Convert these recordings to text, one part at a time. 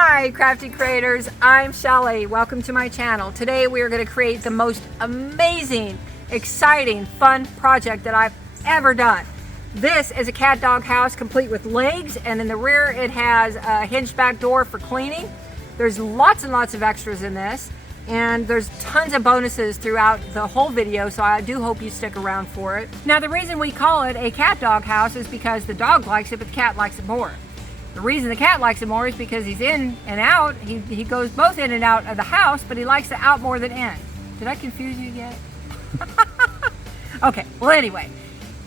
Hi crafty creators, I'm Shelly. Welcome to my channel. Today we are going to create the most amazing, exciting, fun project that I've ever done. This is a cat dog house complete with legs, and in the rear it has a hinged back door for cleaning. There's lots and lots of extras in this, and there's tons of bonuses throughout the whole video, so I do hope you stick around for it. Now the reason we call it a cat dog house is because the dog likes it, but the cat likes it more. The reason the cat likes it more is because he's in and out. He goes both in and out of the house, but he likes the out more than in. Did I confuse you yet? Okay, well anyway,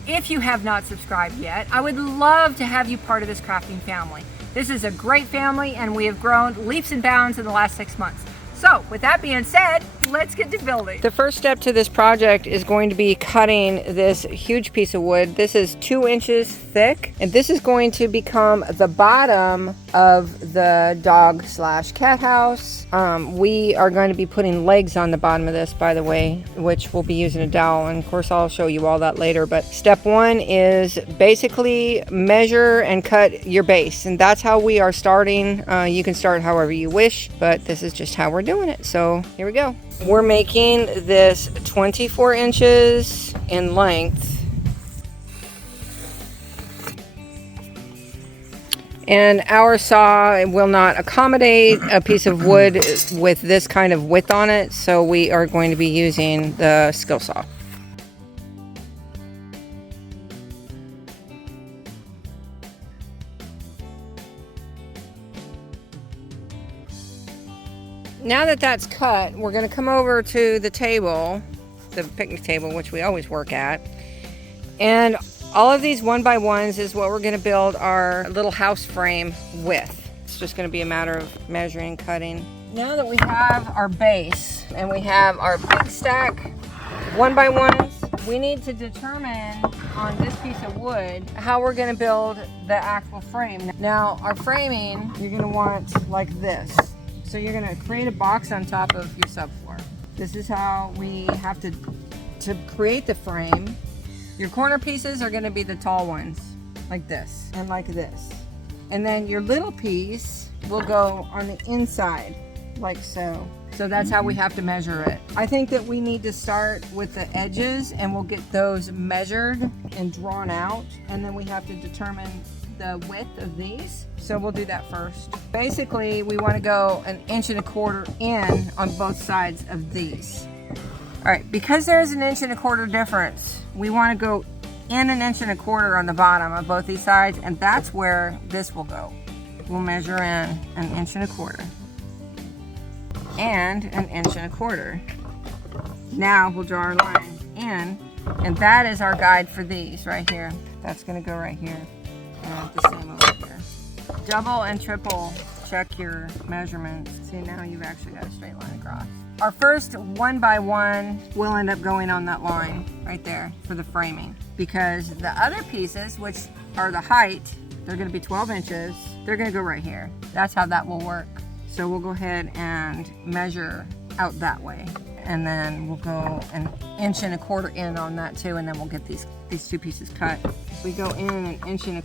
if you have not subscribed yet, I would love to have you part of this crafting family. This is a great family, and we have grown leaps and bounds in the last 6 months. So with that being said, let's get to building. The first step to this project is going to be cutting this huge piece of wood. This is 2 inches thick, and this is going to become the bottom of the dog slash cat house. We are going to be putting legs on the bottom of this, by the way, which we'll be using a dowel, and of course I'll show you all that later. But step 1 is basically measure and cut your base, and that's how we are starting. You can start however you wish, but this is just how we're doing it. So here we go. We're making this 24 inches in length, and our saw will not accommodate a piece of wood with this kind of width on it, so we are going to be using the skill saw. Now that that's cut, we're going to come over to the table, the picnic table, which we always work at. And all of these 1x1s is what we're going to build our little house frame with. It's just going to be a matter of measuring and cutting. Now that we have our base and we have our big stack 1x1s, we need to determine on this piece of wood how we're going to build the actual frame. Now our framing, you're going to want like this. So you're going to create a box on top of your subfloor. This is how we have to create the frame. Your corner pieces are going to be the tall ones, like this and like this. And then your little piece will go on the inside, like so. So that's how we have to measure it. I think that we need to start with the edges, and we'll get those measured and drawn out. And then we have to determine the width of these. So we'll do that first. Basically, we want to go 1.25 inches in on both sides of these. All right, because there's 1.25 inches difference, we want to go in 1.25 inches on the bottom of both these sides, and that's where this will go. We'll measure in 1.25 inches and 1.25 inches. Now we'll draw our line in, and that is our guide for these right here. That's going to go right here, and the same over here. Double and triple check your measurements. See, now you've actually got a straight line across. Our first 1x1 will end up going on that line right there for the framing, because the other pieces, which are the height, they're going to be 12 inches. They're going to go right here. That's how that will work. So we'll go ahead and measure out that way, and then we'll go 1.25 inches in on that too, and then we'll get these 2 pieces cut. We go in 1.25 inches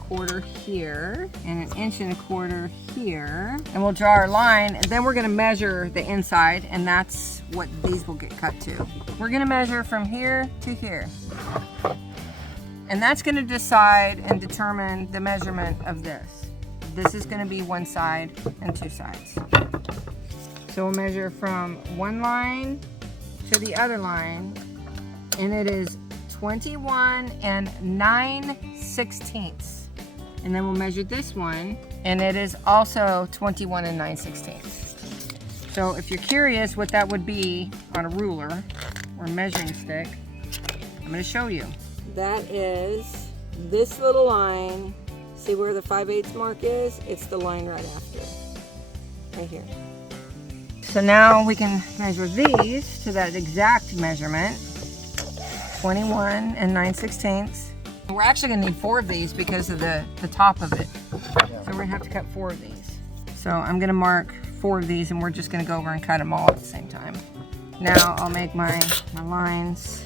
here and 1.25 inches here, and we'll draw our line, and then we're going to measure the inside, and that's what these will get cut to. We're going to measure from here to here, and that's going to decide and determine the measurement of this. This is going to be one side and 2 sides. So we'll measure from one line to the other line, and it is 21 9/16. And then we'll measure this one, and it is also 21 9/16. So if you're curious what that would be on a ruler or measuring stick, I'm going to show you. That is this little line. See where the 5/8 mark is? It's the line right after, right here. So now we can measure these to that exact measurement, 21 9/16. We're actually going to need 4 of these because of the top of it. So we're going to have to cut 4 of these. So I'm going to mark 4 of these, and we're just going to go over and cut them all at the same time. Now I'll make my lines,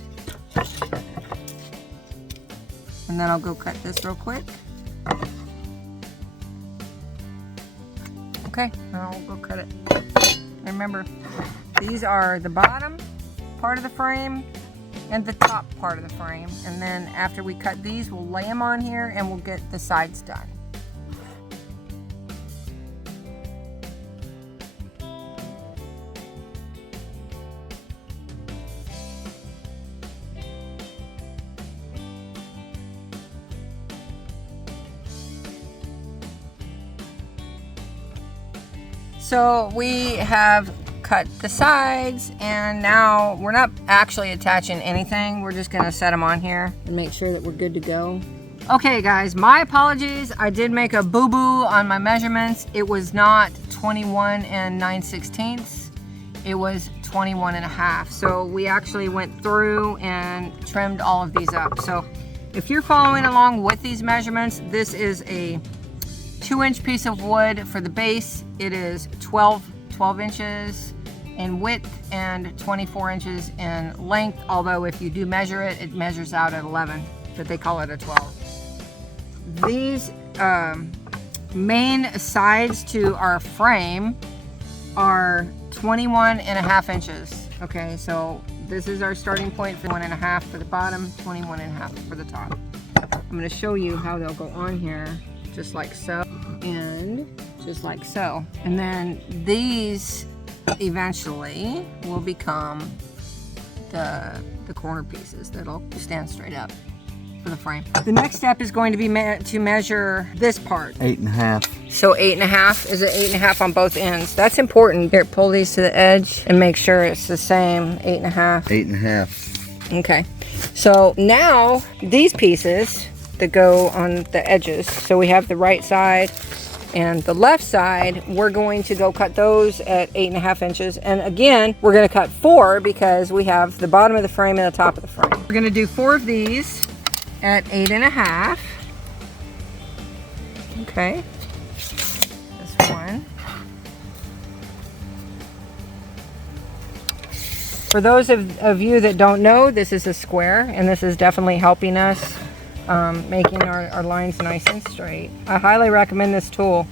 and then I'll go cut this real quick. Okay, I'll go cut it. Remember, these are the bottom part of the frame and the top part of the frame. And then after we cut these, we'll lay them on here and we'll get the sides done. So we have cut the sides, and now we're not actually attaching anything. We're just gonna set them on here and make sure that we're good to go. Okay guys, my apologies. I did make a boo-boo on my measurements. It was not 21 and 9/16. It was 21 and a half. So we actually went through and trimmed all of these up. So if you're following along with these measurements, this is a 2-inch piece of wood for the base. It is 12 inches in width and 24 inches in length, although if you do measure it, it measures out at 11, but they call it a 12. These main sides to our frame are 21 and a half inches. Okay, so this is our starting point for 1 and a half for the bottom, 21 and a half for the top. I'm going to show you how they'll go on here, just like so, and just like so. And then these eventually will become the corner pieces that'll stand straight up for the frame. The next step is going to be to measure this part. 8.5. So 8.5, is it 8.5 on both ends? That's important. Here, pull these to the edge and make sure it's the same, 8.5. 8.5. Okay, so now these pieces that go on the edges, so we have the right side and the left side, we're going to go cut those at 8.5 inches. And again, we're going to cut 4 because we have the bottom of the frame and the top of the frame. We're going to do 4 of these at 8.5. Okay, this one. For those of you that don't know, this is a square, and this is definitely helping us making our lines nice and straight. I highly recommend this tool.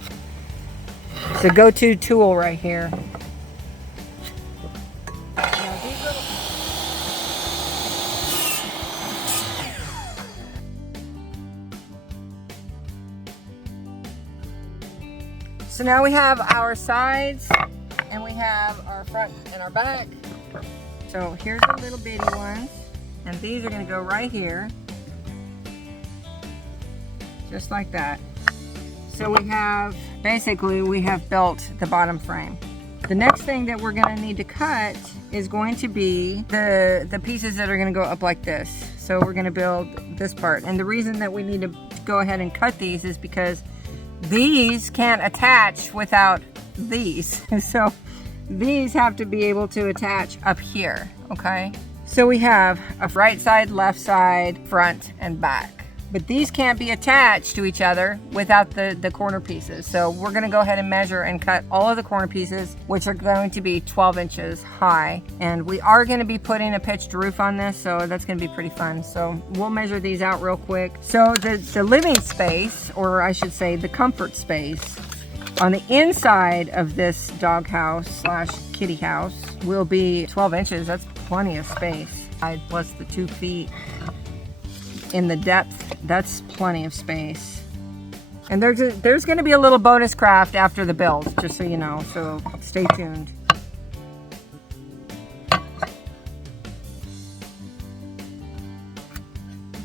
It's a go-to tool right here. So now we have our sides and we have our front and our back. So here's the little bitty ones, and these are going to go right here. Just like that. So we have, basically we have built the bottom frame. The next thing that we're gonna need to cut is going to be the pieces that are gonna go up like this. So we're gonna build this part. And the reason that we need to go ahead and cut these is because these can't attach without these. So these have to be able to attach up here, okay? So we have a right side, left side, front, and back. But these can't be attached to each other without the corner pieces. So we're gonna go ahead and measure and cut all of the corner pieces, which are going to be 12 inches high. And we are gonna be putting a pitched roof on this, so that's gonna be pretty fun. So we'll measure these out real quick. So the living space, or I should say the comfort space, on the inside of this dog house slash kitty house will be 12 inches. That's plenty of space. Plus the 2 feet. In the depth, that's plenty of space. And there's going to be a little bonus craft after the build, just so you know, so stay tuned.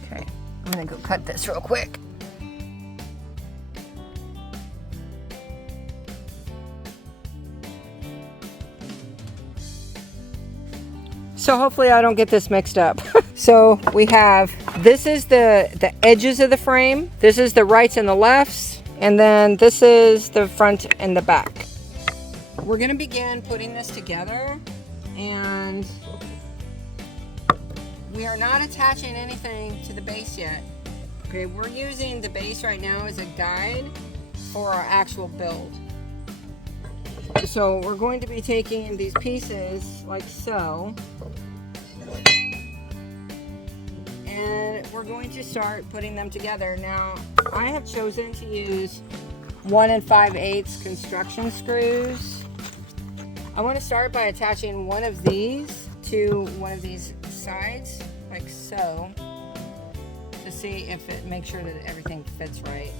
Okay, I'm going to go cut this real quick. So hopefully I don't get this mixed up. So we have, this is the edges of the frame. This is the rights and the lefts. And then this is the front and the back. We're gonna begin putting this together, and we are not attaching anything to the base yet. Okay, we're using the base right now as a guide for our actual build. So we're going to be taking these pieces like so, and we're going to start putting them together. Now, I have chosen to use 1 5/8 construction screws. I want to start by attaching one of these to one of these sides, like so, to see if it makes sure that everything fits right.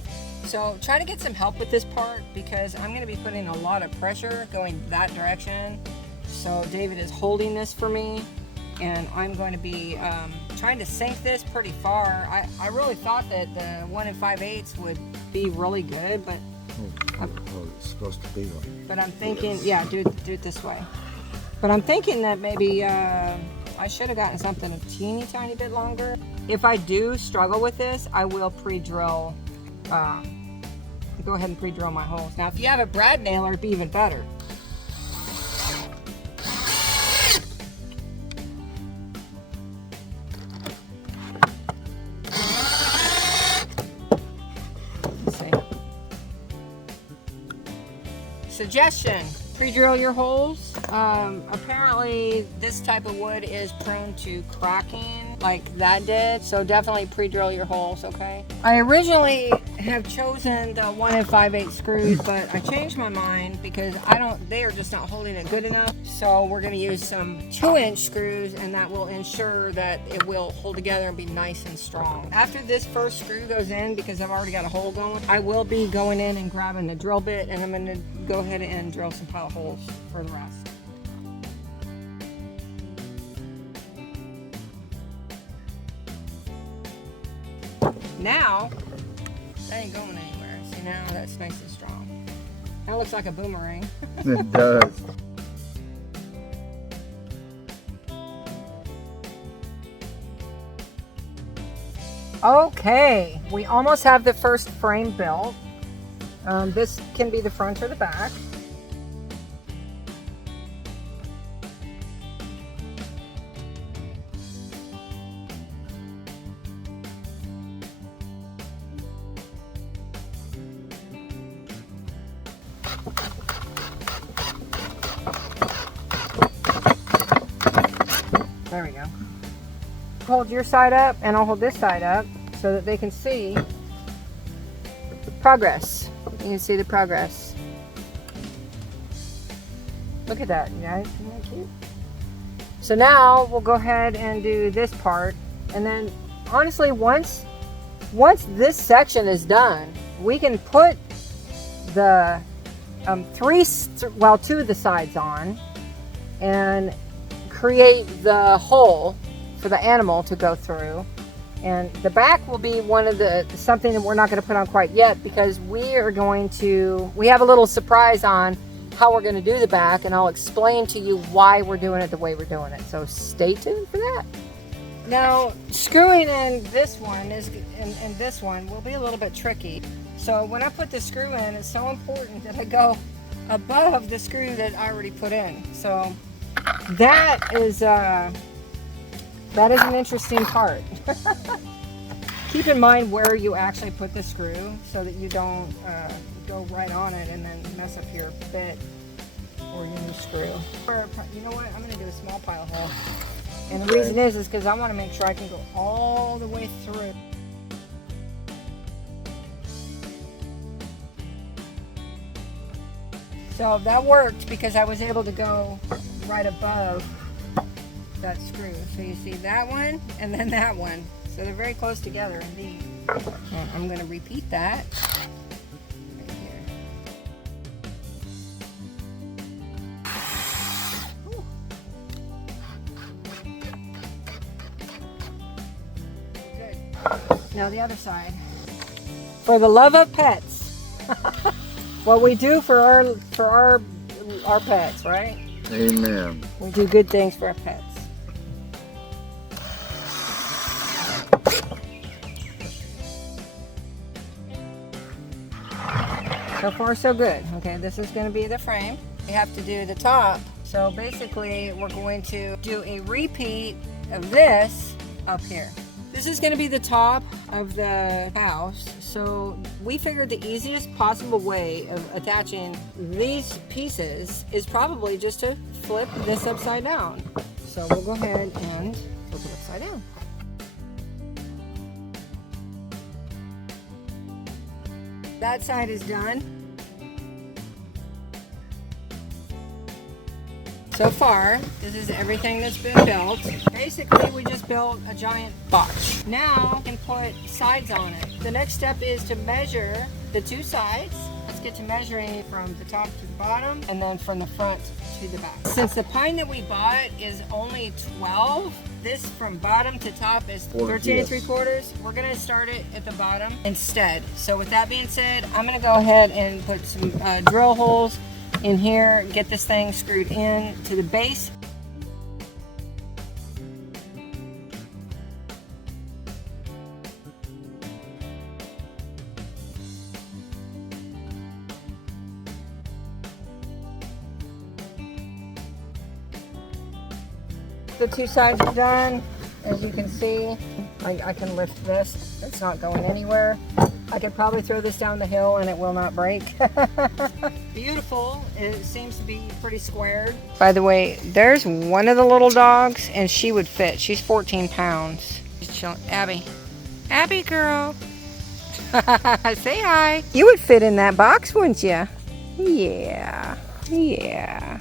So try to get some help with this part because I'm going to be putting a lot of pressure going that direction. So David is holding this for me, and I'm going to be trying to sink this pretty far. I really thought that the 1 5/8 would be really good, but it's supposed to be like. But I'm thinking, yeah, do it this way. But I'm thinking that maybe I should have gotten something a teeny tiny bit longer. If I do struggle with this, I will pre-drill. Go ahead and pre-drill my holes. Now, if you have a brad nailer, it'd be even better. Let's see. Suggestion: pre-drill your holes. Apparently this type of wood is prone to cracking like that did, so definitely pre-drill your holes, okay? I originally have chosen the 1 5/8 screws, but I changed my mind because they are just not holding it good enough. So we're gonna use some 2-inch screws, and that will ensure that it will hold together and be nice and strong. After this first screw goes in, because I've already got a hole going, I will be going in and grabbing the drill bit, and I'm gonna go ahead and drill some pile holes for the rest. Now, that ain't going anywhere. See, now that's nice and strong. That looks like a boomerang. It does. Okay, we almost have the first frame built. This can be the front or the back. There we go. Hold your side up and I'll hold this side up so that they can see progress. You can see the progress. Look at that, you guys. Isn't that cute? So now we'll go ahead and do this part, and then honestly, once this section is done, we can put the two of the sides on and create the hole for the animal to go through, and the back will be one of the something that we're not going to put on quite yet because we have a little surprise on how we're going to do the back, and I'll explain to you why we're doing it the way we're doing it, so stay tuned for that. Now screwing in this one and this one will be a little bit tricky, so when I put the screw in, it's so important that I go above the screw that I already put in. So that is an interesting part. Keep in mind where you actually put the screw so that you don't go right on it and then mess up your bit or your new screw. Or, you know what? I'm going to do a small pile hole. And the reason is because I want to make sure I can go all the way through. So that worked because I was able to go right above that screw. So you see that one and then that one. So they're very close together indeed. And I'm going to repeat that right here. Whew. Good. Now the other side. For the love of pets. What we do for our pets, right? Amen. We do good things for our pets. So far so good. Okay, this is going to be the frame. We have to do the top. So basically we're going to do a repeat of this up here. This is going to be the top of the house. So we figured the easiest possible way of attaching these pieces is probably just to flip this upside down. So we'll go ahead and flip it upside down. That side is done. So far, this is everything that's been built. Basically, we just built a giant box. Now, we can put sides on it. The next step is to measure the two sides. Let's get to measuring from the top to the bottom and then from the front to the back. Since the pine that we bought is only 12, this from bottom to top is 13 3/4. We're gonna start it at the bottom instead. So with that being said, I'm gonna go ahead and put some drill holes in here, get this thing screwed in to the base. The two sides are done. As you can see, I can lift this. It's not going anywhere. I could probably throw this down the hill and it will not break. Beautiful. It seems to be pretty squared. By the way, there's one of the little dogs and she would fit. She's 14 pounds. She's chilling. Abby. Abby girl. Say hi. You would fit in that box, wouldn't you? Yeah. Yeah.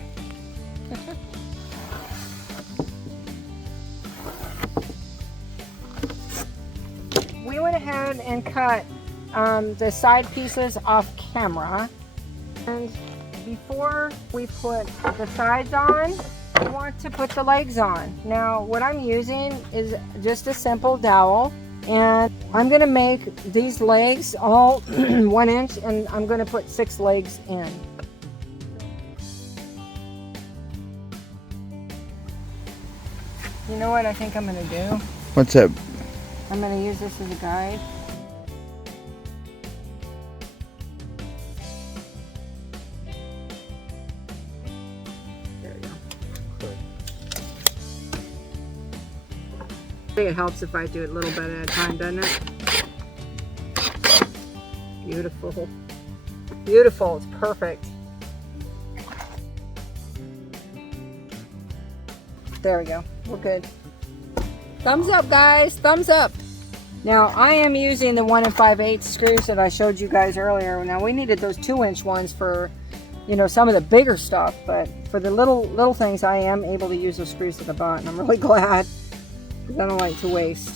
We went ahead and cut the side pieces off camera, and before we put the sides on, we want to put the legs on. Now what I'm using is just a simple dowel, and I'm going to make these legs all 1 inch, and I'm going to put 6 legs in. You know what I think I'm going to do? What's that? I'm going to use this as a guide. There we go. I think it helps if I do it a little bit at a time, doesn't it? Beautiful. Beautiful. It's perfect. There we go. We're good. Thumbs up, guys. Thumbs up. Now, I am using the 1 5/8 screws that I showed you guys earlier. Now, we needed those 2-inch ones for, you know, some of the bigger stuff, but for the little things, I am able to use those screws that I bought, and I'm really glad because I don't like to waste.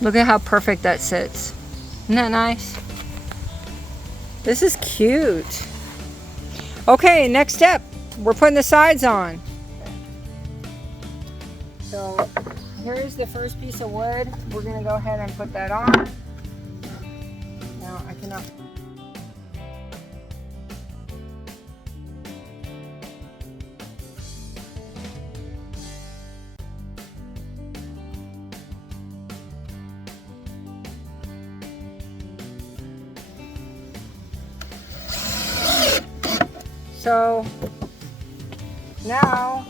Look at how perfect that sits. Isn't that nice? This is cute. Okay, next step. We're putting the sides on. So here's the first piece of wood. We're going to go ahead and put that on. Now I cannot. So now,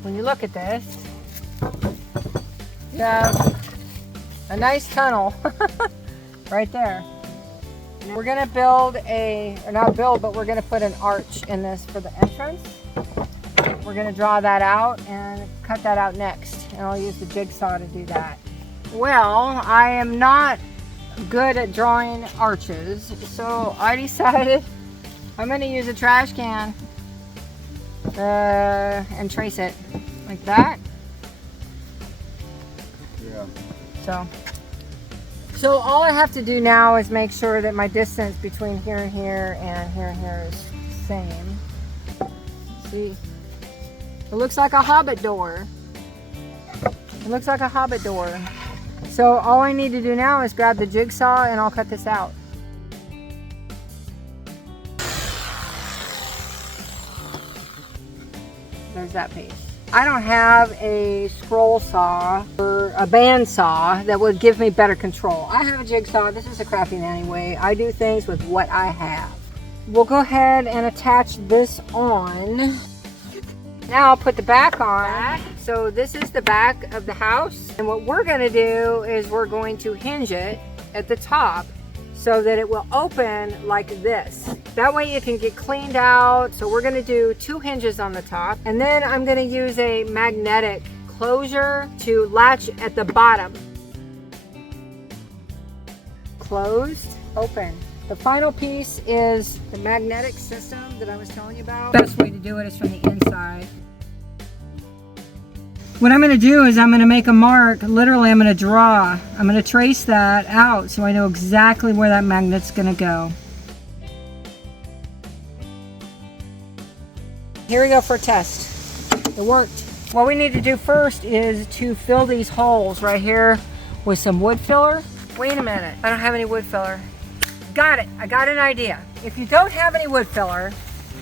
when you look at this, you have a nice tunnel right there. We're gonna build or not build, but we're gonna put an arch in this for the entrance. We're gonna draw that out and cut that out next, and I'll use the jigsaw to do that. Well, I am not good at drawing arches, so I decided I'm going to use a trash can and trace it like that. Yeah. So all I have to do now is make sure that my distance between here and here is the same. See, it looks like a hobbit door. It looks like a hobbit door. So all I need to do now is grab the jigsaw and I'll cut this out. There's that piece. I don't have a scroll saw or a band saw that would give me better control. I have a jigsaw. This is the craftynanny way. I do things with what I have. We'll go ahead and attach this on. Now I'll put the back on. So this is the back of the house. And what we're going to do is we're going to hinge it at the top so that it will open like this. That way it can get cleaned out. So we're gonna do 2 hinges on the top, and then I'm gonna use a magnetic closure to latch at the bottom. closed, open. The final piece is the magnetic system that I was telling you about. The best way to do it is from the inside. What I'm going to do is I'm going to make a mark. Literally, I'm going to draw. I'm going to trace that out so I know exactly where that magnet's going to go. Here we go for a test. It worked. What we need to do first is to fill these holes right here with some wood filler. Wait a minute, I don't have any wood filler. Got it, I got an idea. If you don't have any wood filler,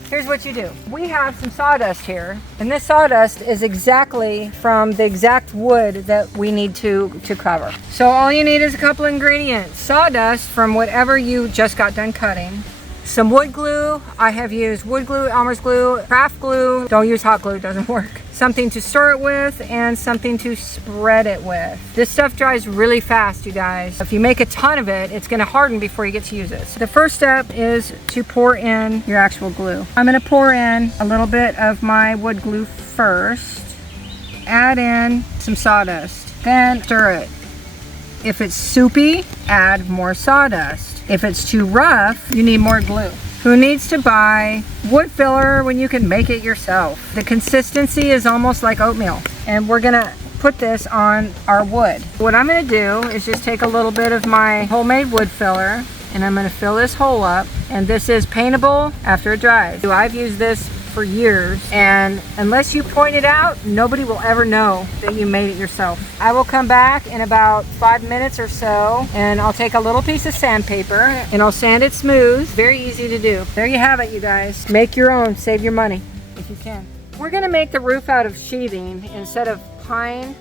here's what you do. We have some sawdust here, and this sawdust is exactly from the exact wood that we need to cover. So all you need is a couple ingredients. Sawdust from whatever you just got done cutting. Some wood glue. I have used wood glue, Elmer's glue, craft glue. Don't use hot glue, it doesn't work. Something to stir it with and something to spread it with. This stuff dries really fast, you guys. If you make a ton of it, it's gonna harden before you get to use it. So the first step is to pour in your actual glue. I'm gonna pour in a little bit of my wood glue first. Add in some sawdust, then stir it. If it's soupy, add more sawdust. If it's too rough, you need more glue. Who needs to buy wood filler when you can make it yourself? The consistency is almost like oatmeal. And we're gonna put this on our wood. What I'm gonna do is just take a little bit of my homemade wood filler and I'm gonna fill this hole up. And this is paintable after it dries. I've used this for years, and unless you point it out, nobody will ever know that you made it yourself. I will come back in about 5 minutes or so, and I'll take a little piece of sandpaper and I'll sand it smooth. Very easy to do. There you have it, you guys. Make your own, save your money if you can. We're gonna make the roof out of sheathing instead of pine,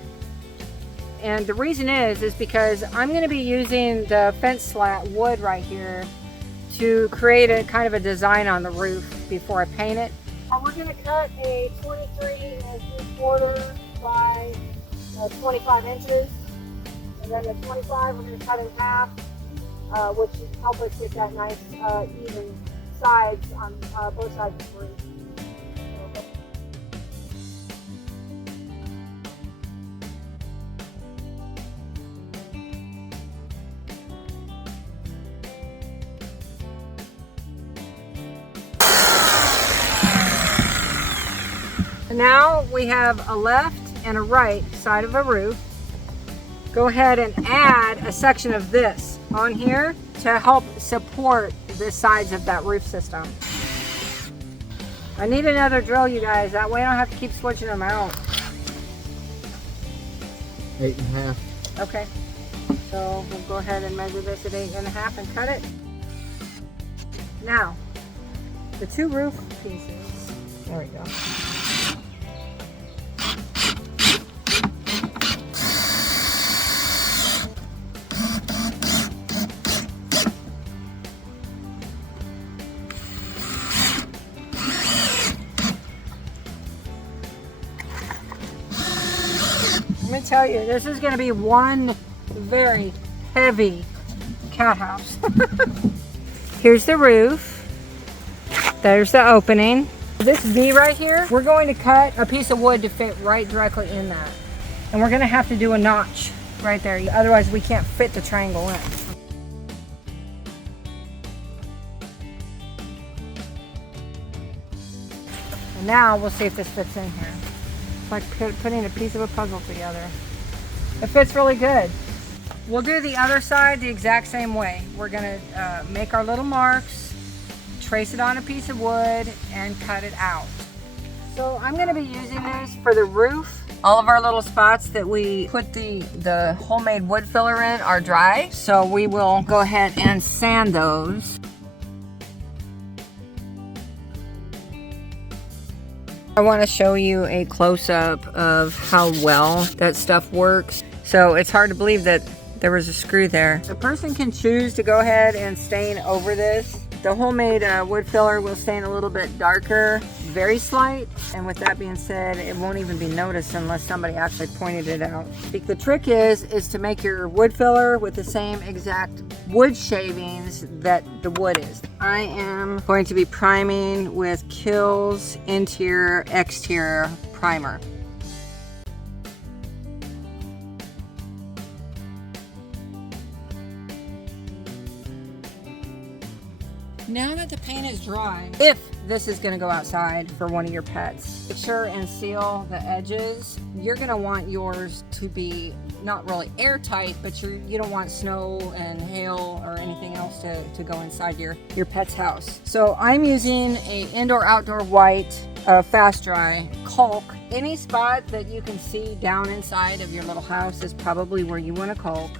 and the reason is because I'm gonna be using the fence slat wood right here to create a kind of a design on the roof before I paint it. We're going to cut a 23 3/4 by 25 inches, and then the 25 we're going to cut in half, which should help us get that nice even sides on both sides of the roof. Now we have a left and a right side of a roof. Go ahead and add a section of this on here to help support the sides of that roof system. I need another drill, you guys. That way I don't have to keep switching them out. 8 1/2. Okay. So we'll go ahead and measure this at 8 1/2 and cut it. Now, the two roof pieces. There we go. Let me tell you, this is going to be one very heavy cat house. Here's the roof. There's the opening. This V right here, we're going to cut a piece of wood to fit right directly in that. And we're going to have to do a notch right there. Otherwise, we can't fit the triangle in. And now we'll see if this fits in here. It's like putting a piece of a puzzle together. It fits really good. We'll do the other side the exact same way. We're gonna make our little marks, trace it on a piece of wood, and cut it out. So I'm gonna be using this for the roof. All of our little spots that we put the homemade wood filler in are dry. So we will go ahead and sand those. I want to show you a close-up of how well that stuff works. So it's hard to believe that there was a screw there. The person can choose to go ahead and stain over this. The homemade wood filler will stain a little bit darker, very slight. And with that being said, it won't even be noticed unless somebody actually pointed it out. The trick is to make your wood filler with the same exact wood shavings that the wood is. I am going to be priming with Kills Interior Exterior Primer. Now that the paint is dry, if this is going to go outside for one of your pets, make sure and seal the edges. You're going to want yours to be not really airtight, but you don't want snow and hail or anything else to go inside your pet's house. So I'm using a indoor-outdoor white fast dry caulk. Any spot that you can see down inside of your little house is probably where you want to caulk.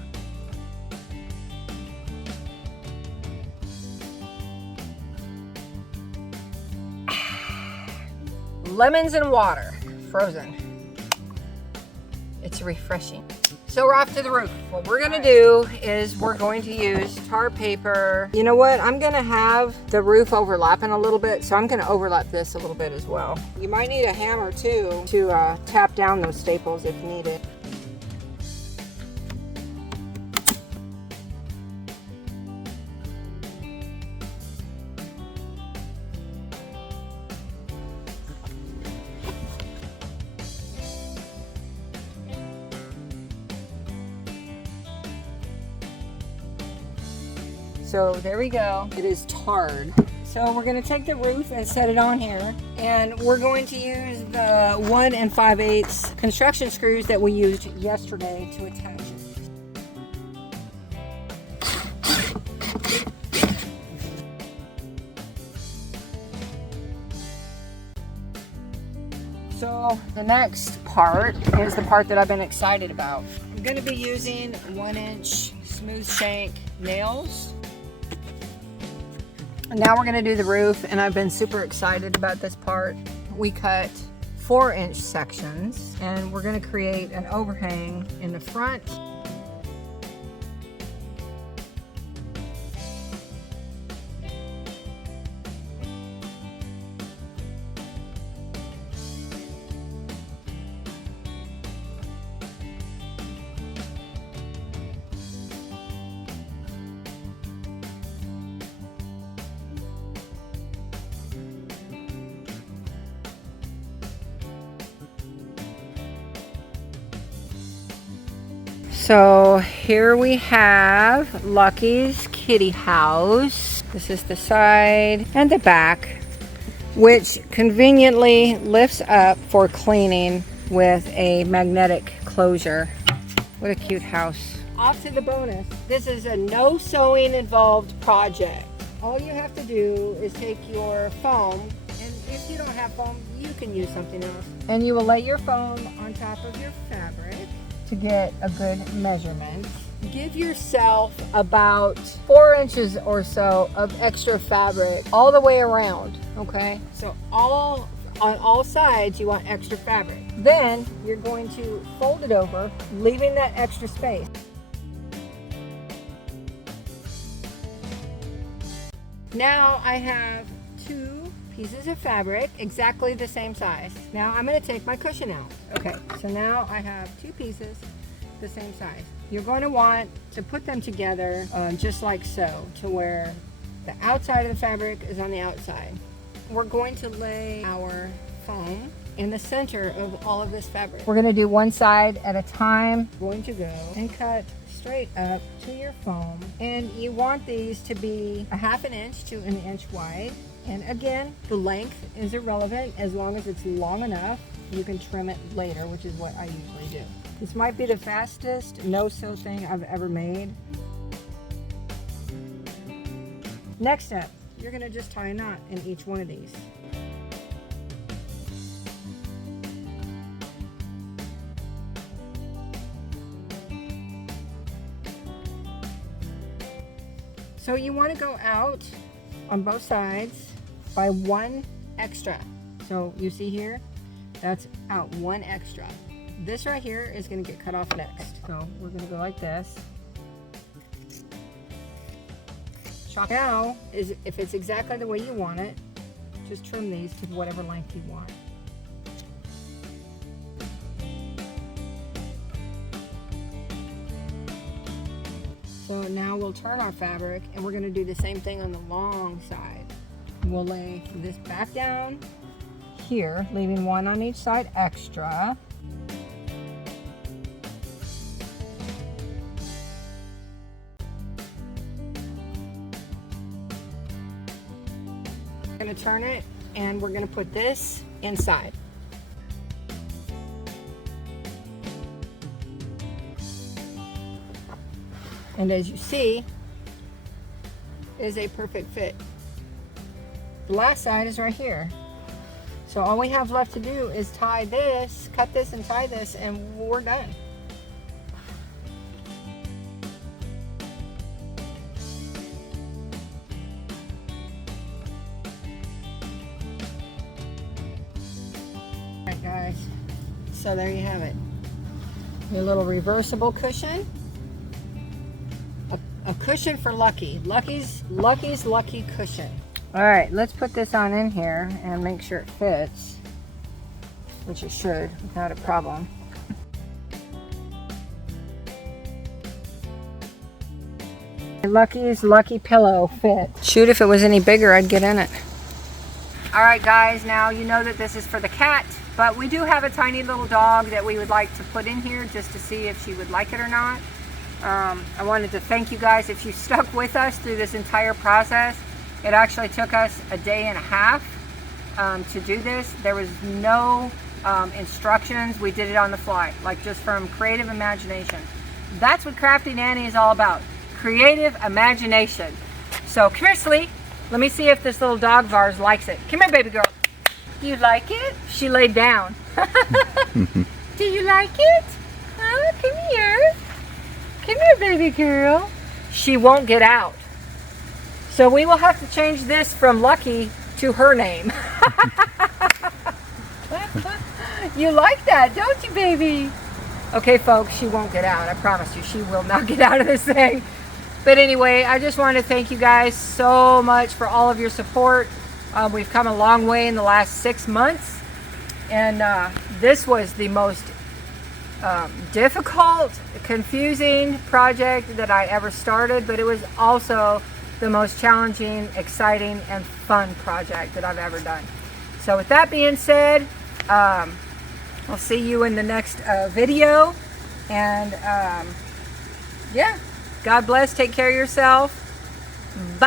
Lemons and water, frozen. It's refreshing. So we're off to the roof. What we're gonna do is we're going to use tar paper. You know what? I'm gonna have the roof overlapping a little bit, so I'm gonna overlap this a little bit as well. You might need a hammer too to tap down those staples if needed. So there we go, it is tarred. So we're gonna take the roof and set it on here, and we're going to use the 1 5/8 construction screws that we used yesterday to attach it. So the next part is the part that I've been excited about. I'm gonna be using 1-inch smooth shank nails. Now we're gonna do the roof, and I've been super excited about this part. We cut 4-inch sections, and we're gonna create an overhang in the front. So here we have Lucky's kitty house. This is the side and the back, which conveniently lifts up for cleaning with a magnetic closure. What a cute house. Off to the bonus. This is a no sewing involved project. All you have to do is take your foam, and if you don't have foam, you can use something else. And you will lay your foam on top of your fabric to get a good measurement. Give yourself about 4 inches or so of extra fabric all the way around, okay? So on all sides, you want extra fabric. Then you're going to fold it over, leaving that extra space. Now I have 2 pieces of fabric, exactly the same size. Now I'm going to take my cushion out. Okay, so now I have 2 pieces the same size. You're going to want to put them together just like so, to where the outside of the fabric is on the outside. We're going to lay our foam in the center of all of this fabric. We're going to do one side at a time. We're going to go and cut straight up to your foam, and you want these to be a 1/2 inch to 1 inch wide. And again, the length is irrelevant as long as it's long enough. You can trim it later, which is what I usually do. This might be the fastest no-sew thing I've ever made. Next step, you're gonna just tie a knot in each one of these. So you want to go out on both sides by 1 extra. So you see here, that's out 1 extra. This right here is going to get cut off next. So we're going to go like this. Now, if it's exactly the way you want it, just trim these to whatever length you want. So now we'll turn our fabric, and we're going to do the same thing on the long side. We'll lay this back down here, leaving 1 on each side extra. going to turn it and we're going to put this inside. And as you see, it is a perfect fit. The last side is right here. So all we have left to do is tie this, cut this and tie this, and we're done. Alright guys, so there you have it. Your little reversible cushion. A cushion for Lucky. Lucky's Lucky Cushion. Alright, let's put this on in here and make sure it fits, which it should without a problem. Lucky's Lucky Pillow fit. Shoot, if it was any bigger, I'd get in it. Alright guys, now you know that this is for the cat, but we do have a tiny little dog that we would like to put in here just to see if she would like it or not. I wanted to thank you guys if you stuck with us through this entire process. It actually took us a day and a half to do this. There was no instructions. We did it on the fly, like just from creative imagination. That's what Crafty Nanny is all about. Creative imagination. So Kersley, let me see if this little dog of ours likes it. Come here, baby girl. Do you like it? She laid down. Do you like it? Huh? Come here. Come here, baby girl. She won't get out. So we will have to change this from Lucky to her name. You like that, don't you, baby? Okay, folks, she won't get out. I promise you, she will not get out of this thing. But anyway, I just want to thank you guys so much for all of your support. We've come a long way in the last 6 months. And this was the most difficult, confusing project that I ever started, but it was also the most challenging, exciting, and fun project that I've ever done. So with that being said, I'll see you in the next video, and yeah, God bless, take care of yourself, bye.